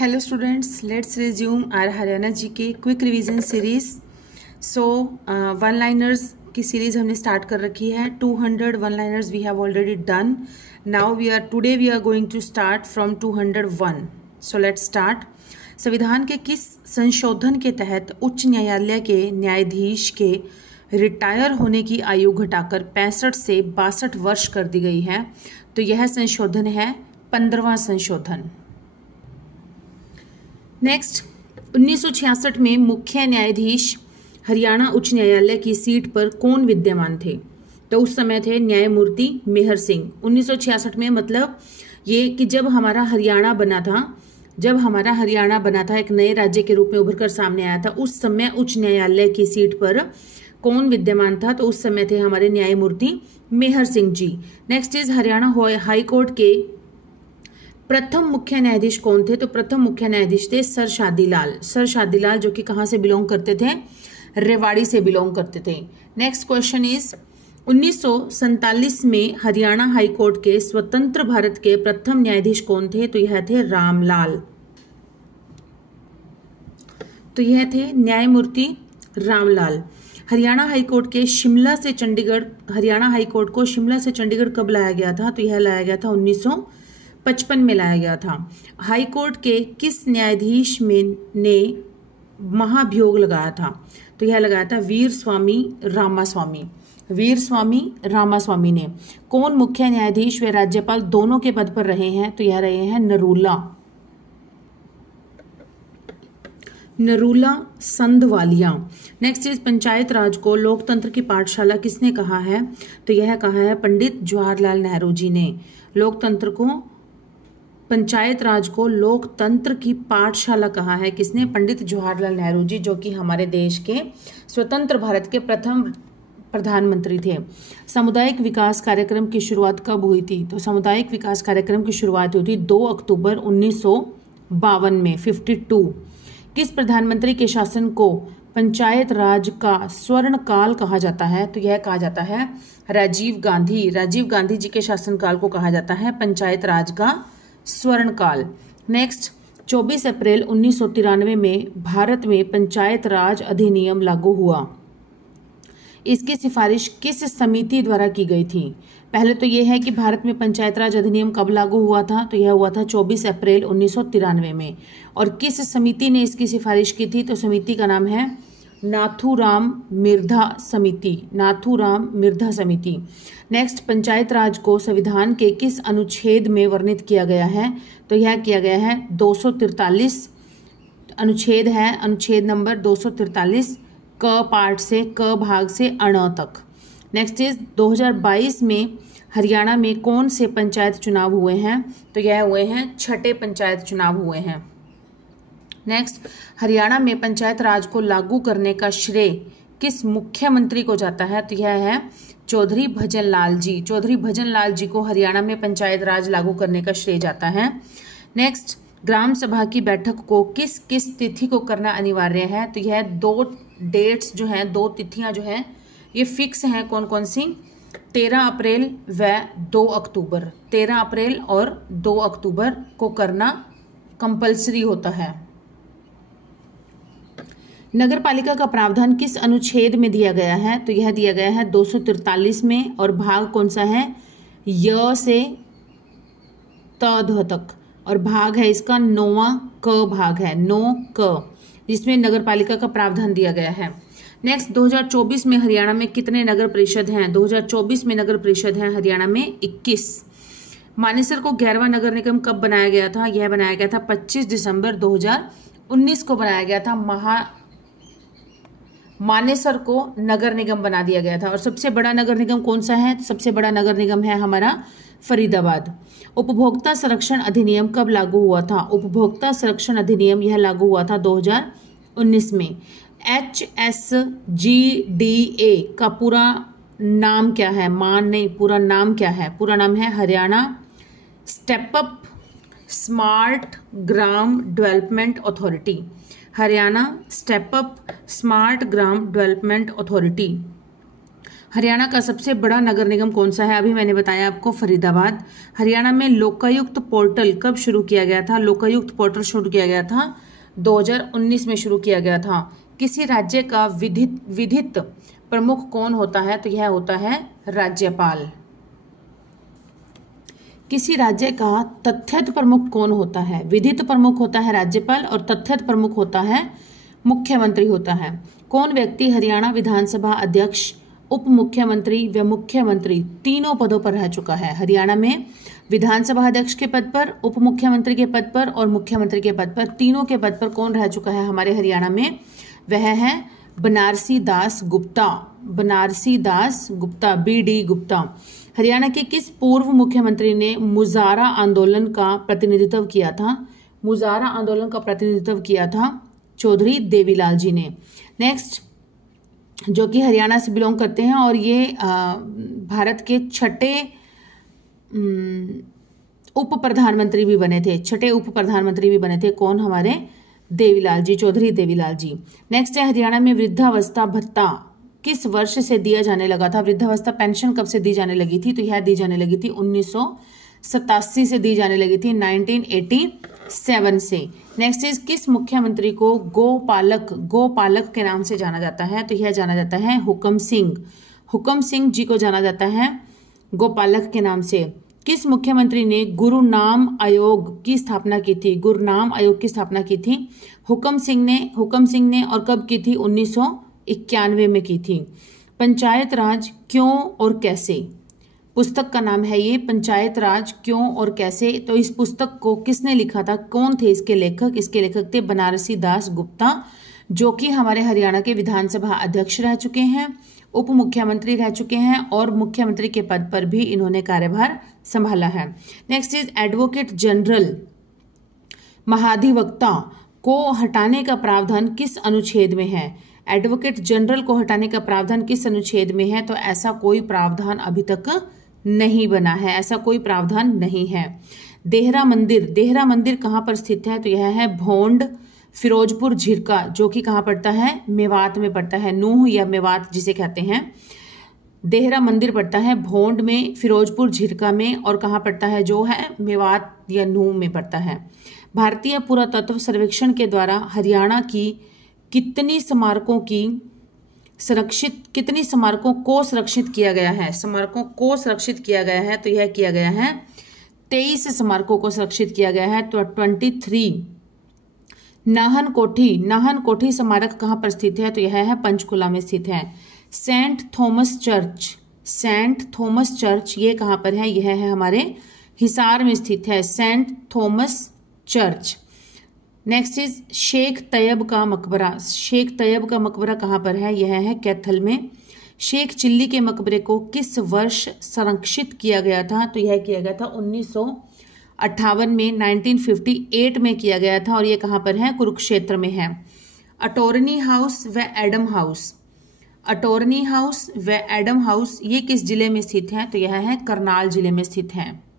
Hello students, let's resume our Haryana GK quick revision series. One liners की series हमने start कर रखी है। 200 one liners we have already done. Now today we are going to start from 201। So let's start. संविधान के किस संशोधन के तहत उच्च न्यायालय के न्यायाधीश के रिटायर होने की आयु घटाकर 65 से 62 वर्ष कर दी गई है? तो यह संशोधन है 15वां संशोधन। नेक्स्ट, 1966 में मुख्य न्यायाधीश हरियाणा उच्च न्यायालय की सीट पर कौन विद्यमान थे? तो उस समय थे न्यायमूर्ति मेहर सिंह। 1966 में मतलब ये कि जब हमारा हरियाणा बना था, एक नए राज्य के रूप में उभर कर सामने आया था, उस समय उच्च न्यायालय की सीट पर कौन विद्यमान था? तो उस समय थे हमारे न्यायमूर्ति Mehar Singh ji. Next is Haryana high court के प्रथम मुख्य न्यायाधीश कौन थे? तो प्रथम मुख्य न्यायाधीश थे सर शादीलाल, जो कि कहां से बिलोंग करते थे? रेवाड़ी से बिलोंग करते थे। नेक्स्ट क्वेश्चन इज 1947 में हरियाणा हाई कोर्ट के स्वतंत्र भारत के प्रथम न्यायाधीश कौन थे? तो यह थे रामलाल। तो यह थे न्यायमूर्ति रामलाल। हरियाणा हाई कोर्ट को शिमला से चंडीगढ़ कब लाया गया था? तो यह लाया गया था 1955 में लाया गया था। हाई कोर्ट के किस न्यायाधीश ने महाभियोग लगाया था? तो यह लगाया था वीर स्वामी रामास्वामी ने। कौन मुख्य न्यायाधीश व राज्यपाल दोनों के पद पर रहे हैं? तो यह रहे हैं नरूला संधवालिया। नेक्स्ट इज पंचायत राज को लोकतंत्र की पाठशाला किसने कहा है? तो यह कहा है पंडित जवाहरलाल नेहरू जी ने। पंचायत राज को लोकतंत्र की पाठशाला कहा है किसने? पंडित जवाहरलाल नेहरू जी, जो कि हमारे देश के स्वतंत्र भारत के प्रथम प्रधानमंत्री थे। सामुदायिक विकास कार्यक्रम की शुरुआत कब हुई थी? तो सामुदायिक विकास कार्यक्रम की शुरुआत हुई थी 2 अक्टूबर 1952 में 52। किस प्रधानमंत्री के शासन को पंचायत राज का स्वर्ण काल कहा जाता है? तो यह कहा जाता है राजीव गांधी जी के शासनकाल को कहा जाता है पंचायत राज का स्वर्ण काल। नेक्स्ट, 24 अप्रैल 1993 में भारत में पंचायत राज अधिनियम लागू हुआ। इसकी सिफारिश किस समिति द्वारा की गई थी? पहले तो यह है कि भारत में पंचायत राज अधिनियम कब लागू हुआ था? तो यह हुआ था 24 अप्रैल 1993 में। और किस समिति ने इसकी सिफारिश की थी? तो समिति का नाम है नाथूराम मिर्धा समिति। नेक्स्ट, पंचायत राज को संविधान के किस अनुच्छेद में वर्णित किया गया है? तो यह किया गया है 243 अनुच्छेद है, अनुच्छेद नंबर 243 क पार्ट से क भाग से अण तक। नेक्स्ट इज 2022 में हरियाणा में कौन से पंचायत चुनाव हुए हैं? तो यह हुए हैं 6ठे पंचायत चुनाव हुए हैं। नेक्स्ट, हरियाणा में पंचायत राज को लागू करने का श्रेय किस मुख्यमंत्री को जाता है? तो यह है चौधरी भजन लाल जी को हरियाणा में पंचायत राज लागू करने का श्रेय जाता है। नेक्स्ट, ग्राम सभा की बैठक को किस किस तिथि को करना अनिवार्य है? तो यह 2 डेट्स जो हैं, 2 तिथियां जो हैं, ये फिक्स हैं। कौन कौन सी? 13 अप्रैल व 2 अक्टूबर। 13 अप्रैल और 2 अक्टूबर को करना कंपल्सरी होता है। नगर पालिका का प्रावधान किस अनुच्छेद में दिया गया है? तो यह दिया गया है 243 में। और भाग कौन सा है? य से त तक। और भाग है इसका 9वां क भाग है, 9 क, जिसमें नगर पालिका का प्रावधान दिया गया है। नेक्स्ट, 2024 में हरियाणा में कितने नगर परिषद हैं? 2024 में नगर परिषद हैं हरियाणा में 21। मानेसर को 11वां नगर निगम कब बनाया गया था? यह बनाया गया था 25 दिसंबर 2019 को बनाया गया था। मानेसर को नगर निगम बना दिया गया था। और सबसे बड़ा नगर निगम कौन सा है? सबसे बड़ा नगर निगम है हमारा फरीदाबाद। उपभोक्ता संरक्षण अधिनियम कब लागू हुआ था? उपभोक्ता संरक्षण अधिनियम यह लागू हुआ था 2019 में। HSGDA का पूरा नाम क्या है? पूरा नाम क्या है? पूरा नाम है Haryana step up smart gram development authority. Haryana step up smart gram development authority. Haryana का सबसे बड़ा नगर निगम कौन सा है? अभी मैंने बताया आपको, फरीदाबाद। हरियाणा में लोकायुक्त पोर्टल कब शुरू किया गया था? लोकायुक्त पोर्टल शुरू किया गया था 2019 में शुरू किया गया था। किसी राज्य का विधित प्रमुख कौन होता है? तो यह होता है राज्यपाल। किसी राज्य का तथ्यत प्रमुख कौन होता है? विधित प्रमुख होता है राज्यपाल और तथ्यत प्रमुख होता है मुख्यमंत्री होता है। कौन व्यक्ति हरियाणा विधानसभा अध्यक्ष, उप मुख्यमंत्री व मुख्यमंत्री तीनों पदों पर रह चुका है? हरियाणा में विधानसभा अध्यक्ष के पद पर, उप मुख्यमंत्री के पद पर और मुख्यमंत्री के पद पर, तीनों के पद पर कौन रह चुका है हमारे हरियाणा में? वह है बनारसी दास गुप्ता। बनारसी दास गुप्ता, BD गुप्ता। हरियाणा के किस पूर्व मुख्यमंत्री ने मुजारा आंदोलन का प्रतिनिधित्व किया था? मुजारा आंदोलन का प्रतिनिधित्व किया था चौधरी देवीलाल जी ने। नेक्स्ट, जो कि हरियाणा से बिलोंग करते हैं और ये भारत के छठे उप प्रधानमंत्री भी बने थे। छठे उप प्रधानमंत्री भी बने थे। कौन? हमारे देवीलाल जी, चौधरी देवीलाल जी। नेक्स्ट है, हरियाणा में वृद्धावस्था भत्ता किस वर्ष से दिया जाने लगा था? वृद्धावस्था पेंशन कब से दी जाने लगी थी? तो यह दी जाने लगी थी 1987 से दी जाने लगी थी, 1987 से। नेक्स्ट इज, किस मुख्यमंत्री को गोपालक के नाम से जाना जाता है? तो यह जाना जाता है हुकम सिंह। हुकम सिंह जी को जाना जाता है गोपालक के नाम से। किस मुख्यमंत्री ने गुरुनाम आयोग की स्थापना की थी? गुरुनाम आयोग की स्थापना की थी हुकम सिंह ने और कब की थी? 1991 में की थी। पंचायत राज क्यों और कैसे, पुस्तक का नाम है ये, पंचायत राज क्यों और कैसे। तो इस पुस्तक को किसने लिखा था? कौन थे इसके लेखक? इसके लेखक थे बनारसी दास गुप्ता, जो कि हमारे हरियाणा के विधानसभा अध्यक्ष रह चुके हैं, उप मुख्यमंत्री रह चुके हैं और मुख्यमंत्री के पद पर भी इन्होंने कार्यभार संभाला है। नेक्स्ट इज, एडवोकेट जनरल, महाधिवक्ता को हटाने का प्रावधान किस अनुच्छेद में है? एडवोकेट जनरल को हटाने का प्रावधान किस अनुच्छेद में है? तो ऐसा कोई प्रावधान अभी तक नहीं बना है, ऐसा कोई प्रावधान नहीं है। देहरा मंदिर कहाँ पर स्थित है? तो यह है भोंड, फिरोजपुर झिरका, जो कि कहाँ पड़ता है? मेवात में पड़ता है, नूह या मेवात जिसे कहते हैं। देहरा मंदिर पड़ता है भोंड में, फिरोजपुर झिरका में, और कहाँ पड़ता है? जो है मेवात या नूह में पड़ता है। भारतीय पुरातत्व सर्वेक्षण के द्वारा हरियाणा की कितनी स्मारकों को संरक्षित किया गया है? स्मारकों को संरक्षित किया गया है, तो यह किया गया है 23 स्मारकों को संरक्षित किया गया है। तो 23। नाहन कोठी स्मारक कहाँ पर स्थित है? तो यह है पंचकुला में स्थित है। सेंट थॉमस चर्च ये कहाँ पर है? यह है हमारे हिसार में स्थित है, Saint Thomas Church. Next is, Sheikh Tayyab का मकबरा कहाँ पर है? यह है कैथल में। शेख चिल्ली के मकबरे को किस वर्ष संरक्षित किया गया था? तो यह किया गया था 1958 में, 1958 में किया गया था, और यह कहाँ पर है? कुरुक्षेत्र में है। अटॉर्नी हाउस व एडम हाउस ये किस जिले में स्थित है? तो यह है करनाल जिले में स्थित है।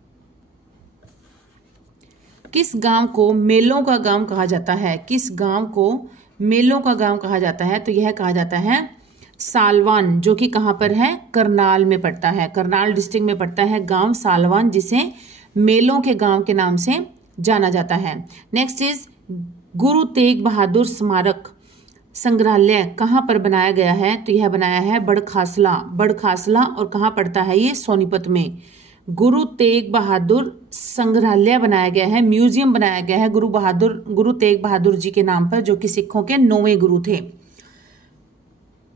किस गांव को मेलों का गांव कहा जाता है? तो यह कहा जाता है सालवान, जो कि कहाँ पर है? करनाल में पड़ता है, करनाल डिस्ट्रिक्ट में पड़ता है गांव सालवान, जिसे मेलों के गांव के नाम से जाना जाता है। नेक्स्ट इज, गुरु तेग बहादुर स्मारक संग्रहालय कहाँ पर बनाया गया है? तो यह बनाया है बड़खासला, और कहाँ पड़ता है ये? सोनीपत में। गुरु तेग बहादुर संग्रहालय बनाया गया है, म्यूजियम बनाया गया है गुरु तेग बहादुर जी के नाम पर, जो कि सिखों के 9वें गुरु थे।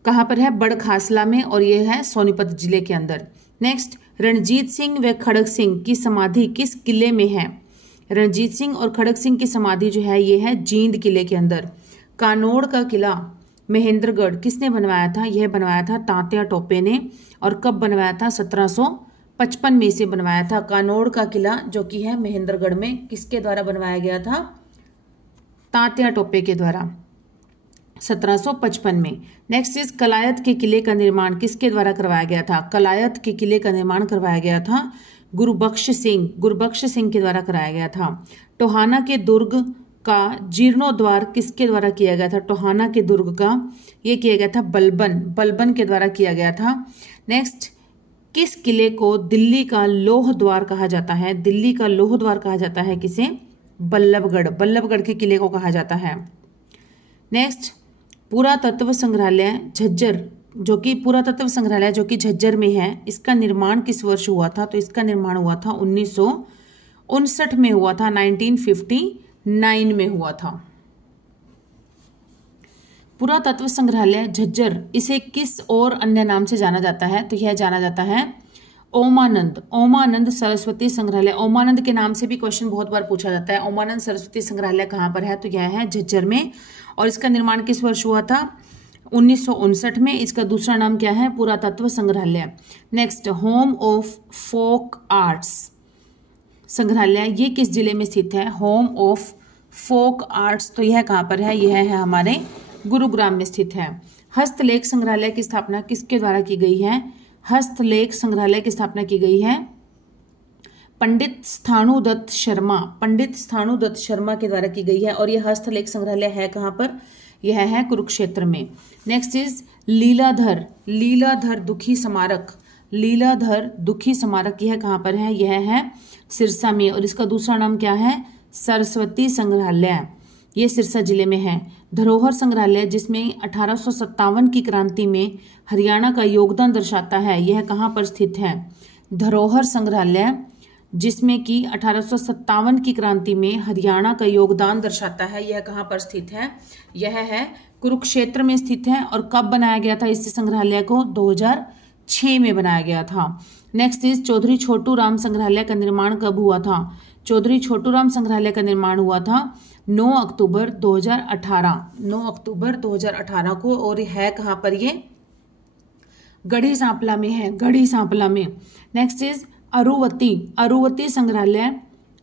कहाँ पर है? बड़खासला में, और यह है सोनीपत जिले के अंदर। नेक्स्ट, रणजीत सिंह व खड़ग सिंह की समाधि किस किले में है? रणजीत सिंह और खड़ग सिंह की समाधि जो है ये है जींद किले के अंदर। कानोड़ का किला महेंद्रगढ़ किसने बनवाया था? यह बनवाया था तात्या टोपे ने, और कब बनवाया था? 1755 में से बनवाया था। कानोड़ का किला जो कि है महेंद्रगढ़ में, किसके द्वारा बनवाया गया था? तात्या टोपे के द्वारा, 1755 में। नेक्स्ट इज, कलायत के किले का निर्माण किसके द्वारा करवाया गया था? कलायत के किले का निर्माण करवाया गया था गुरुबख्श सिंह के द्वारा कराया गया था। टोहाना के दुर्ग का जीर्णोद्वार किसके द्वारा किया गया था? टोहाना के दुर्ग का ये किया गया था बलबन के द्वारा किया गया था। नेक्स्ट, किस किले को दिल्ली का लोह द्वार कहा जाता है? दिल्ली का लोह द्वार कहा जाता है किसे? बल्लभगढ़। बल्लभगढ़ के किले को कहा जाता है। नेक्स्ट, पुरातत्व संग्रहालय झज्जर, जो कि पुरातत्व संग्रहालय जो कि झज्जर में है, इसका निर्माण किस वर्ष हुआ था? तो इसका निर्माण हुआ था 1959 में हुआ था, 1959 में हुआ था। पुरातत्व संग्रहालय झज्जर, इसे किस और अन्य नाम से जाना जाता है? तो यह जाना जाता है ओमानंद। ओमानंद सरस्वती संग्रहालय। ओमानंद के नाम से भी क्वेश्चन बहुत बार पूछा जाता है। ओमानंद सरस्वती संग्रहालय कहाँ पर है? तो यह है झज्जर में। और इसका निर्माण किस वर्ष हुआ था? 1959 में। इसका दूसरा नाम क्या है? पुरातत्व संग्रहालय। Next, home of folk arts संग्रहालय, ये किस जिले में स्थित है? होम ऑफ फोक आर्ट्स, तो यह कहाँ पर है? यह है हमारे गुरुग्राम में स्थित है। हस्तलेख संग्रहालय की स्थापना किसके द्वारा की गई है? हस्तलेख संग्रहालय की स्थापना की गई है पंडित स्थाणुदत्त शर्मा। पंडित स्थाणुदत्त शर्मा के द्वारा की गई है। और यह हस्तलेख संग्रहालय है कहाँ पर? यह है कुरुक्षेत्र में। Next is Leeladhar. लीलाधर दुखी स्मारक। लीलाधर दुखी स्मारक यह कहाँ पर है? यह है सिरसा में। और इसका दूसरा नाम क्या है? सरस्वती संग्रहालय, ये सिरसा जिले में है। धरोहर संग्रहालय, जिसमें 1857 की क्रांति में हरियाणा का योगदान दर्शाता है, यह कहाँ पर स्थित है? धरोहर संग्रहालय, जिसमें कि 1857 की क्रांति में हरियाणा का योगदान दर्शाता है, यह कहाँ पर स्थित है? यह है कुरुक्षेत्र में स्थित है। और कब बनाया गया था इस संग्रहालय को? 2006 में बनाया गया था। नेक्स्ट इज चौधरी छोटू राम संग्रहालय का निर्माण कब हुआ था? चौधरी छोटू राम संग्रहालय का निर्माण हुआ था 9 अक्टूबर 2018। 9 अक्टूबर 2018 को। और है कहाँ पर? ये गढ़ी सांपला में है, गढ़ी सांपला में। Next is अरुवती। अरुवती संग्रहालय,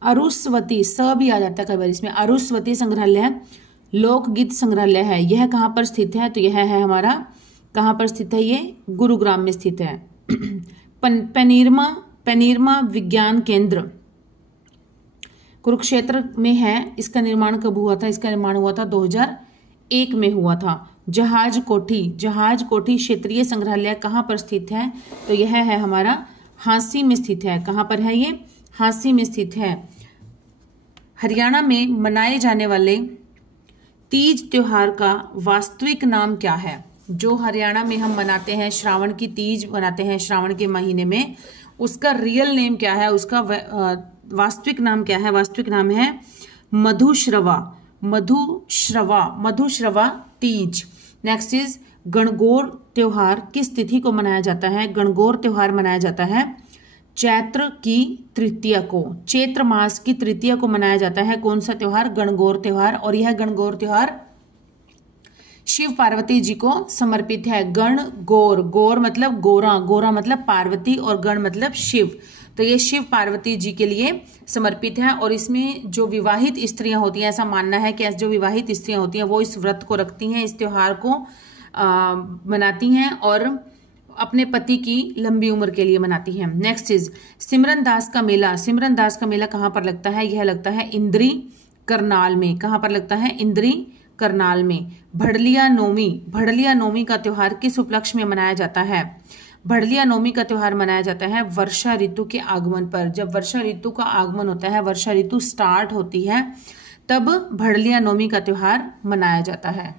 अरुस्वती स भी आ जाता है कई बार इसमें। अरुस्वती संग्रहालय लोकगीत संग्रहालय है, यह कहाँ पर स्थित है? तो यह है हमारा, कहाँ पर स्थित है? ये गुरुग्राम में स्थित है। पेनीरमा विज्ञान केंद्र कुरुक्षेत्र में है। इसका निर्माण कब हुआ था? इसका निर्माण हुआ था 2001 में हुआ था। जहाज कोठी। जहाज कोठी क्षेत्रीय संग्रहालय कहाँ पर स्थित है? तो यह है हमारा हांसी में स्थित है। कहाँ पर है ये? हांसी में स्थित है। हरियाणा में मनाए जाने वाले तीज त्योहार का वास्तविक नाम क्या है? जो हरियाणा में हम मनाते हैं, श्रावण की तीज मनाते हैं श्रावण के महीने में, उसका रियल नेम क्या है? उसका वास्तविक नाम क्या है? वास्तविक नाम है मधुश्रवा। मधुश्रवा, मधुश्रवा तीज। नेक्स्ट इज गणगौर त्योहार किस तिथि को मनाया जाता है? गणगौर त्योहार मनाया जाता है चैत्र की तृतीया को। चैत्र मास की तृतीया को मनाया जाता है कौन सा त्योहार? गणगौर त्योहार। और यह गणगौर त्योहार शिव पार्वती जी को समर्पित है। गण गौर, गौर मतलब गोरा, गोरा मतलब पार्वती और गण मतलब शिव। तो ये शिव पार्वती जी के लिए समर्पित है। और इसमें जो विवाहित स्त्रियां होती हैं, ऐसा मानना है कि जो विवाहित स्त्रियां होती हैं वो इस व्रत को रखती हैं, इस त्योहार को मनाती हैं और अपने पति की लंबी उम्र के लिए मनाती हैं। नेक्स्ट इज सिमरन दास का मेला। सिमरन दास का मेला कहाँ पर लगता है? यह लगता है इंद्री करनाल में। कहाँ पर लगता है? इंद्री करनाल में। भड़लिया नौमी। भड़लिया नौमी का त्योहार किस उपलक्ष्य में मनाया जाता है? भड़लिया नौमी का त्योहार मनाया जाता है वर्षा ऋतु के आगमन पर। जब वर्षा ऋतु का आगमन होता है, वर्षा ऋतु स्टार्ट होती है, तब भड़लिया नौमी का त्योहार मनाया जाता है।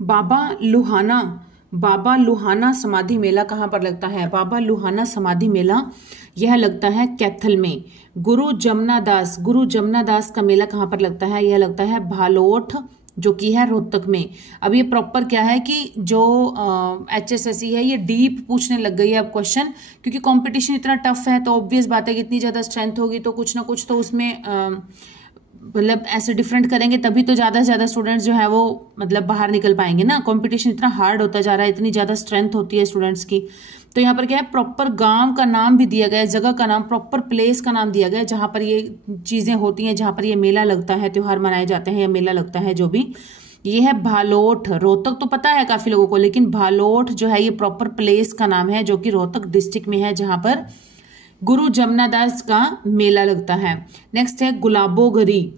बाबा लुहाना। बाबा लुहाना समाधि मेला कहाँ पर लगता है? बाबा लुहाना समाधि मेला यह लगता है कैथल में। गुरु जमुना दास। गुरु जमुना दास का मेला कहाँ पर लगता है? यह लगता है भालोठ, जो कि है रोहतक में। अब ये प्रॉपर क्या है कि जो HSSC है ये डीप पूछने लग गई है अब क्वेश्चन, क्योंकि कंपटीशन इतना टफ है। तो ऑब्वियस बात है कि इतनी ज़्यादा स्ट्रेंथ होगी तो कुछ ना कुछ तो उसमें मतलब ऐसे डिफरेंट करेंगे, तभी तो ज़्यादा से ज़्यादा स्टूडेंट्स जो है वो मतलब बाहर निकल पाएंगे ना। कंपटीशन इतना हार्ड होता जा रहा है, इतनी ज़्यादा स्ट्रेंथ होती है स्टूडेंट्स की। तो यहाँ पर क्या है, प्रॉपर गांव का नाम भी दिया गया है, जगह का नाम, प्रॉपर प्लेस का नाम दिया गया है जहाँ पर ये चीज़ें होती हैं, जहाँ पर ये मेला लगता है, त्यौहार मनाए जाते हैं या मेला लगता है जो भी। ये है भालोठ। रोहतक तो पता है काफ़ी लोगों को, लेकिन भालोठ जो है ये प्रॉपर प्लेस का नाम है जो कि रोहतक डिस्ट्रिक्ट में है, जहाँ पर गुरु जमुना दास का मेला लगता है। नेक्स्ट है गुलाबोगरी।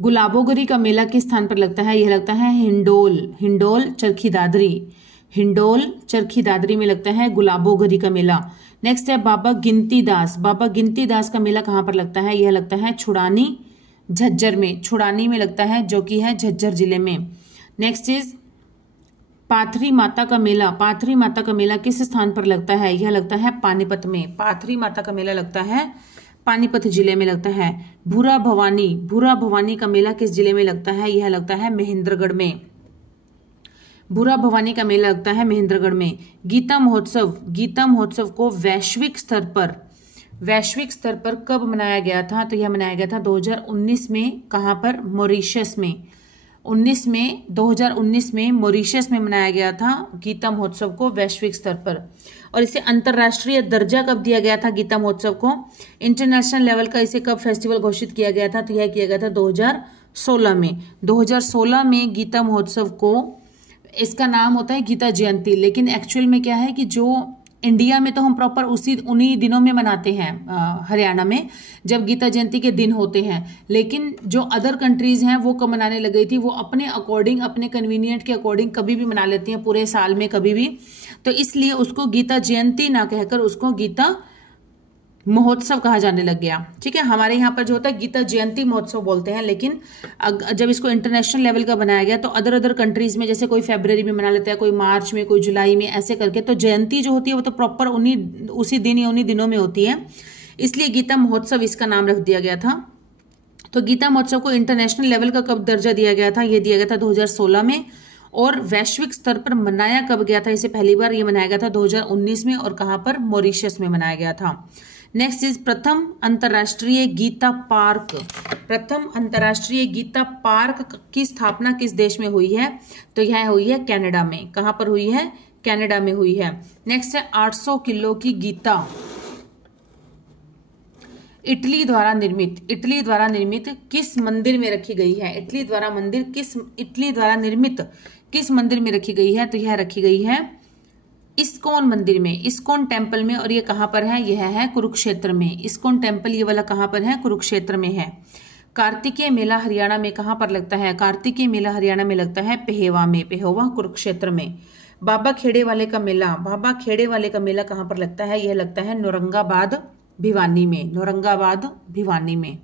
गुलाबोगरी का मेला किस स्थान पर लगता है? यह लगता है indole, indole Charkhi Dadri, indole Charkhi Dadri में लगता है गुलाबोगरी का मेला। नेक्स्ट है बाबा गिनती दास, बाबा गिनती दास का मेला कहाँ पर लगता है? यह लगता है छुड़ानी झज्जर में, छुड़ानी में लगता है जो कि है झज्जर जिले में। नेक्स्ट इज पाथरी माता का मेला, पाथरी माता का मेला किस स्थान पर लगता है? यह लगता है पानीपत में, पाथरी माता का मेला लगता है पानीपत जिले में लगता है। भूरा भवानी, भूरा भवानी का मेला किस जिले में लगता है? यह लगता है महेंद्रगढ़ में, भूरा भवानी का मेला लगता है महेंद्रगढ़ में। गीता महोत्सव, गीता महोत्सव को वैश्विक स्तर पर कब मनाया गया था? तो यह मनाया गया था 2019 में। कहाँ पर? मॉरिशस में। 2019 में मॉरिशस में मनाया गया था गीता महोत्सव को वैश्विक स्तर पर। और इसे अंतर्राष्ट्रीय दर्जा कब दिया गया था गीता महोत्सव को? इंटरनेशनल लेवल का इसे कब फेस्टिवल घोषित किया गया था? तो यह किया गया था 2016 में। 2016 में गीता महोत्सव को, इसका नाम होता है गीता जयंती, लेकिन एक्चुअल में क्या है कि जो इंडिया में तो हम प्रॉपर उन्हीं दिनों में मनाते हैं, हरियाणा में जब गीता जयंती के दिन होते हैं, लेकिन जो अदर कंट्रीज हैं वो कब मनाने लग गई थी, वो अपने अकॉर्डिंग, अपने कन्वीनियंट के अकॉर्डिंग कभी भी मना लेती हैं पूरे साल में कभी भी। तो इसलिए उसको गीता जयंती ना कहकर उसको गीता महोत्सव कहा जाने लग गया। ठीक है, हमारे यहाँ पर जो होता है गीता जयंती महोत्सव बोलते हैं, लेकिन जब इसको इंटरनेशनल लेवल का बनाया गया तो अदर कंट्रीज में जैसे कोई फरवरी में मना लेता है, कोई मार्च में, कोई जुलाई में, ऐसे करके। तो जयंती जो होती है वो तो प्रॉपर उसी दिन या उन्हीं दिनों में होती है, इसलिए गीता महोत्सव इसका नाम रख दिया गया था। तो गीता महोत्सव को इंटरनेशनल लेवल का कब दर्जा दिया गया था? ये दिया गया था 2016 में। और वैश्विक स्तर पर मनाया कब गया था? इसे पहली बार ये मनाया गया था 2019 में। और कहाँ पर? मॉरिशस में मनाया गया था। नेक्स्ट इज प्रथम अंतर्राष्ट्रीय गीता पार्क, प्रथम अंतर्राष्ट्रीय गीता पार्क की स्थापना किस देश में हुई है? तो यह हुई है कनाडा में। कहां पर हुई है? कनाडा में हुई है। नेक्स्ट है 800 किलो की गीता इटली द्वारा निर्मित, इटली द्वारा निर्मित किस मंदिर में रखी गई है? इटली द्वारा निर्मित किस मंदिर में रखी गई है? तो यह रखी गई है इस्कॉन मंदिर में, इस्कॉन टेम्पल में। और ये कहाँ पर है? यह है कुरुक्षेत्र में। इस्कॉन टेम्पल ये वाला कहाँ पर है? कुरुक्षेत्र में है। कार्तिकेय मेला हरियाणा में कहाँ पर लगता है? कार्तिकेय मेला हरियाणा में लगता है पेहेवा में, पेहेवा कुरुक्षेत्र में। बाबा खेड़े वाले का मेला, बाबा खेड़े वाले का मेला कहाँ पर लगता है? यह लगता है नौरंगाबाद भिवानी में, नौरंगाबाद भिवानी में।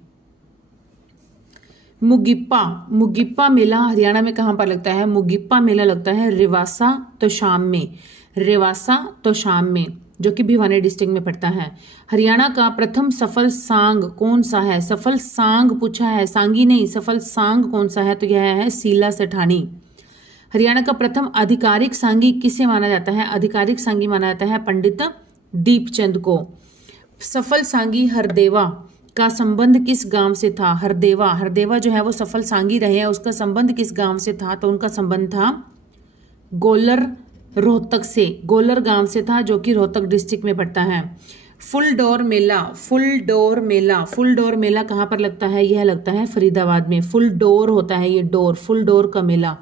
मुगिप्पा, मुगिप्पा मेला हरियाणा में कहाँ पर लगता है? मुगिप्पा मेला लगता है रिवासा तोशाम में, रेवासा तोशाम में, जो कि भिवानी डिस्ट्रिक्ट में पड़ता है। हरियाणा का प्रथम सफल सांग कौन सा है? सफल सांग पूछा है, सांगी नहीं, सफल सांग कौन सा है? तो यह है सीला सेठानी। हरियाणा का प्रथम आधिकारिक सांगी किसे माना जाता है? आधिकारिक सांगी माना जाता है पंडित दीपचंद को। सफल सांगी हरदेवा का संबंध किस गांव से था? हरदेवा, हरदेवा जो है वो सफल सांगी रहे हैं, उसका संबंध किस गांव से था? तो उनका संबंध था गोलर रोहतक से, गोलर गांव से था, जो कि रोहतक डिस्ट्रिक्ट में पड़ता है। फुल डोर मेला, फुल डोर मेला, फुल डोर मेला कहाँ पर लगता है? यह लगता है फरीदाबाद में। फुल डोर होता है ये डोर, फुल डोर का मेला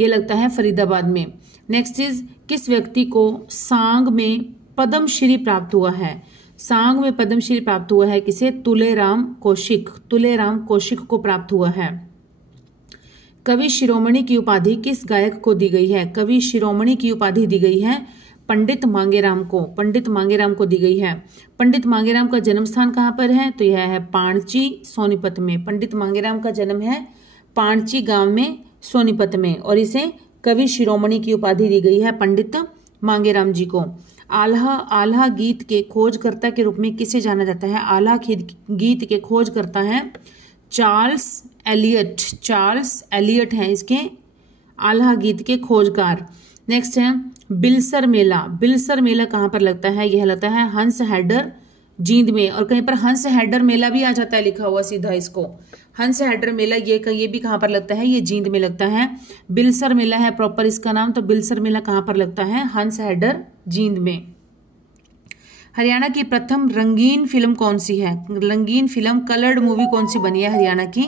ये लगता है फरीदाबाद में। नेक्स्ट इज किस व्यक्ति को सांग में पद्मश्री प्राप्त हुआ है? सांग में पद्मश्री प्राप्त हुआ है किसे? तुलेराम कौशिक, तुलेराम कौशिक को प्राप्त हुआ है। कवि शिरोमणि की उपाधि किस गायक को दी गई है? कवि शिरोमणि की उपाधि दी गई है पंडित मांगेराम को, पंडित मांगेराम को दी गई है। पंडित मांगेराम का जन्म स्थान कहाँ पर है? तो यह है पाणची सोनीपत में। पंडित मांगेराम का जन्म है पाणची गांव में सोनीपत में, और इसे कवि शिरोमणि की उपाधि दी गई है पंडित मांगेराम जी को। आल्हा, आल्हा गीत के खोजकर्ता के रूप में किसे जाना जाता है? आल्हा गीत के खोजकर्ता है चार्ल्स एलियट, चार्ल्स एलियट हैं इसके आल्हा गीत के खोजकार। नेक्स्ट है बिलसर मेला, बिलसर मेला कहाँ पर लगता है? यह लगता है हंस हेडर जींद में, और कहीं पर हंस हेडर मेला भी आ जाता है लिखा हुआ सीधा इसको। हंस हेडर मेला ये भी कहाँ पर लगता है? ये जींद में लगता है। बिलसर मेला है प्रॉपर इसका नाम, तो बिलसर मेला कहाँ पर लगता है? हंस हेडर जींद में। हरियाणा की प्रथम रंगीन फिल्म कौन सी है? रंगीन फिल्म कलर्ड मूवी कौन सी बनी है हरियाणा की?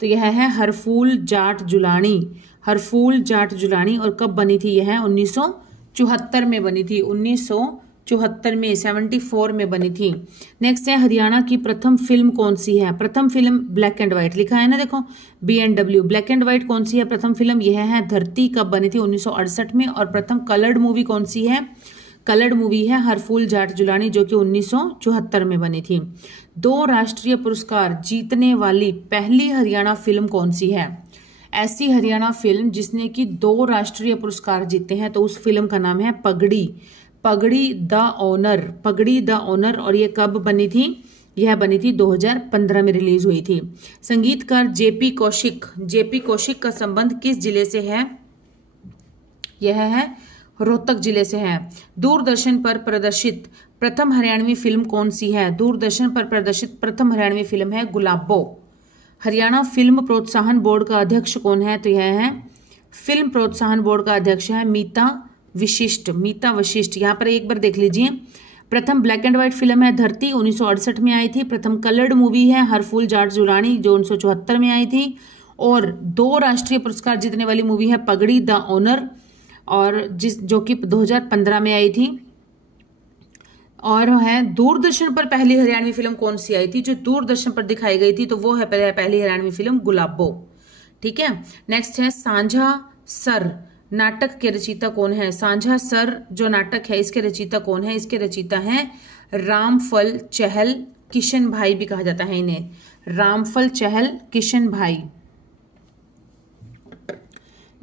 तो यह है हरफूल जाट जुलानी, हरफूल जाट जुलानी। और कब बनी थी? यह 1974 में बनी थी, 1974 74 में, 74 में बनी थी। नेक्स्ट है हरियाणा की प्रथम फिल्म कौन सी है? प्रथम फिल्म ब्लैक एंड व्हाइट लिखा है ना, देखो B&W ब्लैक एंड व्हाइट कौन सी है प्रथम फिल्म? यह है धरती। कब बनी थी? 1968 में। और प्रथम कलर्ड मूवी कौन सी है? कलर्ड मूवी है हर फूल जाट जुलानी, जो कि 1974 में बनी थी। 2 राष्ट्रीय पुरस्कार जीतने वाली पहली हरियाणा फिल्म कौन सी है? ऐसी हरियाणा फिल्म जिसने कि 2 राष्ट्रीय पुरस्कार जीते हैं, तो उस फिल्म का नाम है पगड़ी, पगड़ी द ऑनर, पगड़ी द ऑनर। और ये कब बनी थी? यह बनी थी 2015 में रिलीज हुई थी। संगीतकार जेपी कौशिक का संबंध किस जिले से है? यह है रोहतक जिले से है। दूरदर्शन पर प्रदर्शित प्रथम हरियाणवी फिल्म कौन सी है? दूरदर्शन पर प्रदर्शित प्रथम हरियाणवी फिल्म है गुलाबो। हरियाणा फिल्म प्रोत्साहन बोर्ड का अध्यक्ष कौन है? तो यह है फिल्म प्रोत्साहन बोर्ड का अध्यक्ष है मीता वशिष्ठ। यहाँ पर एक बार देख लीजिए। प्रथम ब्लैक एंड व्हाइट फिल्म है धरती, 1968 में आई थी। प्रथम कलर्ड मूवी है हर फूल जाट जुलानी, जो 1974 में आई थी। और 2 राष्ट्रीय पुरस्कार जीतने वाली मूवी है पगड़ी द ऑनर, और जो कि 2015 में आई थी। और है दूरदर्शन पर पहली हरियाणवी फिल्म कौन सी आई थी? जो दूरदर्शन पर दिखाई गई थी, तो वो है पहली हरियाणवी फिल्म गुलाबो। ठीक है। नेक्स्ट है साझा सर नाटक के रचयिता कौन है? साझा सर जो नाटक है, इसके रचयिता कौन है? इसके रचयिता हैं रामफल चहल, किशन भाई भी कहा जाता है इन्हें, रामफल चहल, किशन भाई।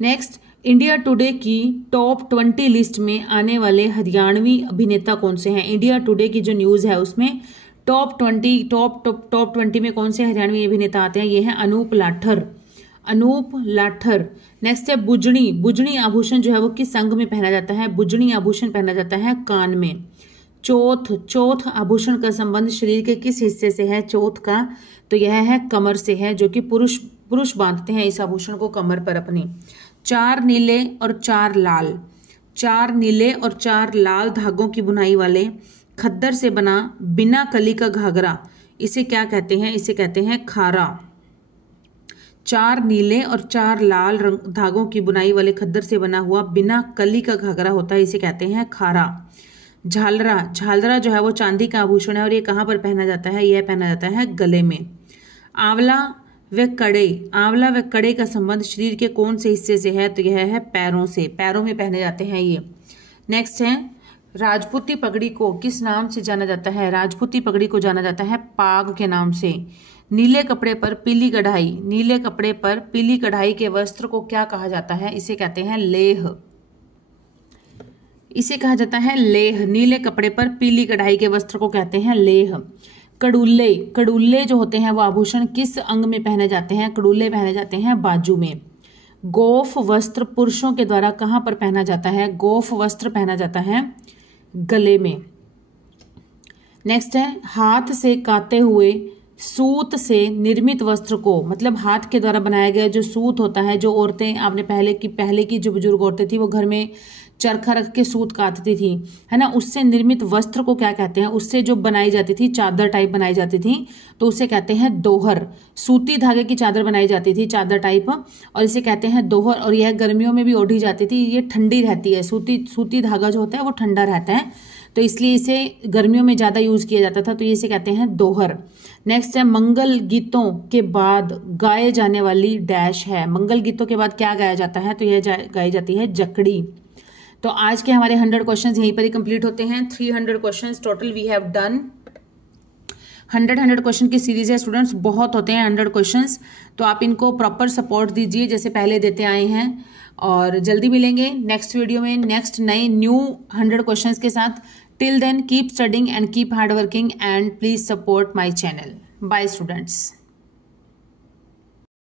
नेक्स्ट, इंडिया टुडे की टॉप 20 लिस्ट में आने वाले हरियाणवी अभिनेता कौन से हैं? इंडिया टुडे की जो न्यूज है उसमें टॉप 20 में कौन से हरियाणवी अभिनेता आते हैं? ये है अनूप लाठर। नेक्स्ट है बुजनी आभूषण जो है वो किस अंग में पहना जाता है? बुजनी आभूषण पहना जाता है कान में। चौथ आभूषण का संबंध शरीर के किस हिस्से से है? चौथ का, तो यह है कमर से है, जो कि पुरुष बांधते हैं इस आभूषण को कमर पर अपनी। 4 नीले और 4 लाल धागों की बुनाई वाले खद्दर से बना बिना कली का घाघरा, इसे क्या कहते हैं? इसे कहते हैं खारा। 4 नीले और 4 लाल धागों की बुनाई वाले खद्दर से बना हुआ बिना कली का घाघरा होता है, इसे कहते हैं खारा। झालरा जो है वो चांदी का आभूषण है, और ये कहाँ पर पहना जाता है? यह पहना जाता है गले में। आंवला व कड़े का संबंध शरीर के कौन से हिस्से से है? तो यह है पैरों से, पैरों में पहने जाते हैं ये। नेक्स्ट है राजपूती पगड़ी को किस नाम से जाना जाता है? राजपूती पगड़ी को जाना जाता है पाग के नाम से। नीले कपड़े पर पीली कढ़ाई के वस्त्र को क्या कहा जाता है? इसे कहते हैं लेह, इसे कहा जाता है लेह। नीले कपड़े पर पीली कढ़ाई के वस्त्र को कहते हैं लेह। कड़ुल्ले जो होते हैं वो आभूषण किस अंग में पहने जाते हैं? कड़ुल्ले पहने जाते हैं बाजू में। गोफ वस्त्र पुरुषों के द्वारा कहाँ पर पहना जाता है? गोफ वस्त्र पहना जाता है गले में। नेक्स्ट है हाथ से काते हुए सूत से निर्मित वस्त्र को, मतलब हाथ के द्वारा बनाया गया जो सूत होता है, जो औरतें आपने पहले की जो बुजुर्ग औरतें थी वो घर में चरखा रख के सूत काटती थी, है ना, उससे निर्मित वस्त्र को क्या कहते हैं? उससे जो बनाई जाती थी, चादर टाइप बनाई जाती थी, तो उसे कहते हैं दोहर। सूती धागे की चादर बनाई जाती थी, चादर टाइप, और इसे कहते हैं दोहर। और यह गर्मियों में भी ओढ़ी जाती थी, ये ठंडी रहती है। सूती धागा जो होता है वो ठंडा रहता है, तो इसलिए इसे गर्मियों में ज्यादा यूज किया जाता था, तो इसे कहते हैं दोहर। नेक्स्ट है मंगल गीतों के बाद गाए जाने वाली डैश है। मंगल गीतों के बाद क्या गाया जाता है? तो यह गाई जाती है जकड़ी। तो आज के हमारे 100 क्वेश्चंस यहीं पर ही कंप्लीट होते हैं। 300 questions total we have done. 100 question की सीरीज है स्टूडेंट्स, बहुत होते हैं 100 क्वेश्चंस, तो आप इनको प्रॉपर सपोर्ट दीजिए जैसे पहले देते आए हैं। और जल्दी मिलेंगे नेक्स्ट वीडियो में नेक्स्ट नए न्यू 100 क्वेश्चंस के साथ। Till then keep studying and keep hard working and please support my channel. Bye students.